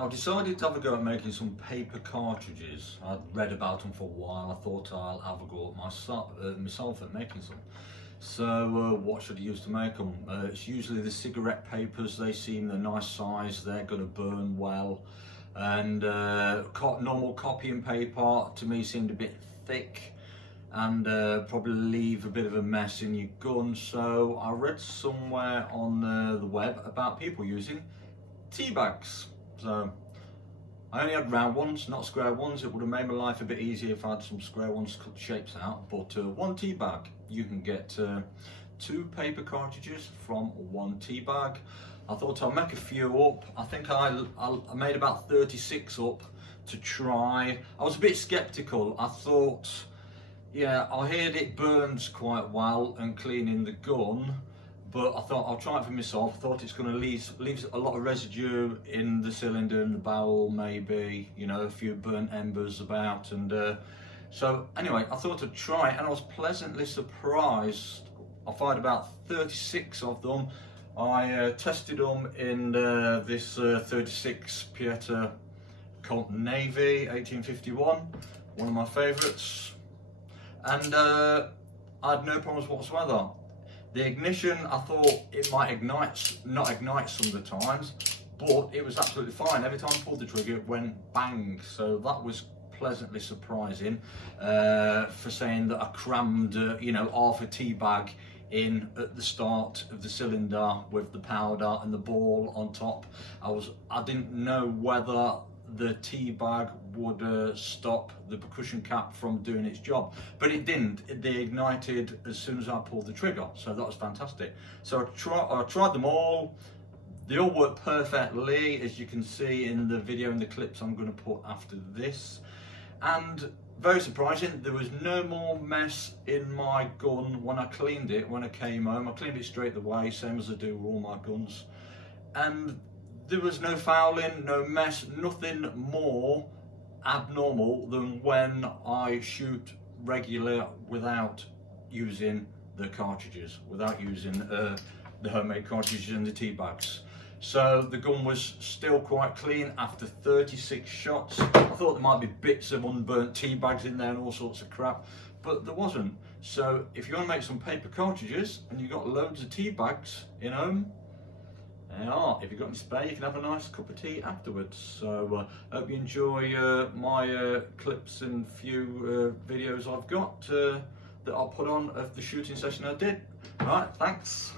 Now I decided to have a go at making some paper cartridges. I'd read about them for a while. I thought I'll have a go at myself at making some. So what should I use to make them? It's usually the cigarette papers. They seem the nice size. They're going to burn well. And normal copying paper to me seemed a bit thick and probably leave a bit of a mess in your gun. So I read somewhere on the web about people using tea bags. So I only had round ones, not square ones. It would have made my life a bit easier if I had some square ones cut shapes out. But one tea bag, you can get 2 paper cartridges from 1 tea bag. I thought I'll make a few up. I think I made about 36 up to try. I was a bit skeptical. I thought, yeah, I heard it burns quite well and cleaning the gun, but I thought I'll try it for myself. I thought it's going to leave a lot of residue in the cylinder and the barrel, maybe, you know, a few burnt embers about. And so anyway, I thought I'd try it, and I was pleasantly surprised. I fired about 36 of them. I tested them in this 36 Pieter Navy 1851, one of my favourites, and I had no problems whatsoever. The ignition, I thought it might not ignite some of the times, but it was absolutely fine. Every time I pulled the trigger, it went bang. So that was pleasantly surprising for saying that I crammed, you know, half a tea bag in at the start of the cylinder with the powder and the ball on top. I didn't know whether the tea bag would stop the percussion cap from doing its job, but it didn't. They ignited as soon as I pulled the trigger, so that was fantastic. So I tried them all. They all work perfectly, as you can see in the video and the clips I'm going to put after this. And very surprising, there was no more mess in my gun when I cleaned it. When I came home, I cleaned it straight away, same as I do with all my guns, and there was no fouling, no mess, nothing more abnormal than when I shoot regular without using the cartridges, without using the homemade cartridges and the tea bags. So the gun was still quite clean after 36 shots. I thought there might be bits of unburnt tea bags in there and all sorts of crap, but there wasn't. So if you want to make some paper cartridges and you've got loads of tea bags in home, if you've got any spare, you can have a nice cup of tea afterwards. So I hope you enjoy my clips and few videos I've got that I'll put on of the shooting session I did. Right, thanks.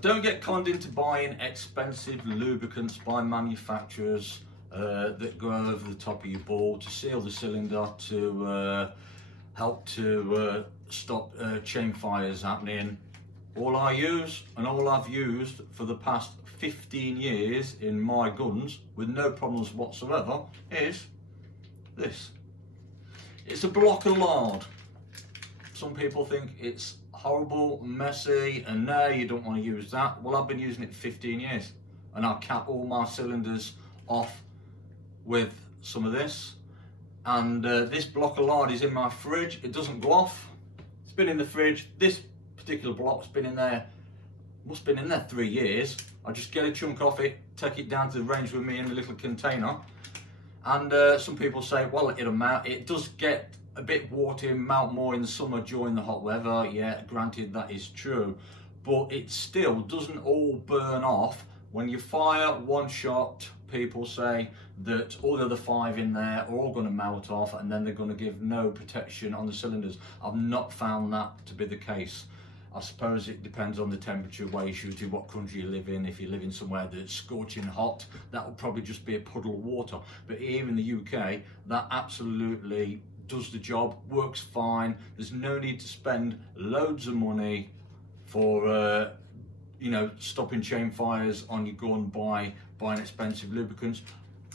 Don't get conned into buying expensive lubricants by manufacturers that go over the top of your ball to seal the cylinder to help to stop chain fires happening. All I use and all I've used for the past 15 years in my guns with no problems whatsoever is this. It's a block of lard. Some people think it's horrible, messy, and no, you don't want to use that. Well, I've been using it for 15 years and I cap all my cylinders off with some of this. And this block of lard is in my fridge. It doesn't go off. It's been in the fridge. This particular block's been in there, must have been in there 3 years. I just get a chunk off it, take it down to the range with me in the little container. And some people say, well, it'll melt. It does get a bit watery, melt more in the summer during the hot weather. Yeah, granted, that is true. But it still doesn't all burn off. When you fire one shot, people say that all the other 5 in there are all going to melt off and then they're going to give no protection on the cylinders. I've not found that to be the case. I suppose it depends on the temperature, where you're shooting, what country you live in. If you live in somewhere that's scorching hot, that will probably just be a puddle of water. But here in the UK, that absolutely does the job, works fine. There's no need to spend loads of money for stopping chain fires on your gun by buying expensive lubricants.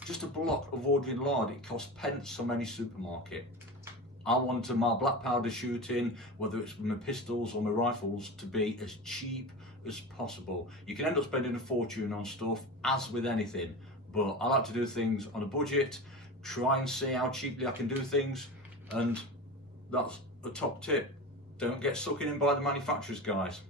Just a block of ordinary lard, it costs pence from any supermarket. I wanted my black powder shooting, whether it's my pistols or my rifles, to be as cheap as possible. You can end up spending a fortune on stuff, as with anything, but I like to do things on a budget, try and see how cheaply I can do things, and that's a top tip. Don't get sucked in by the manufacturers, guys.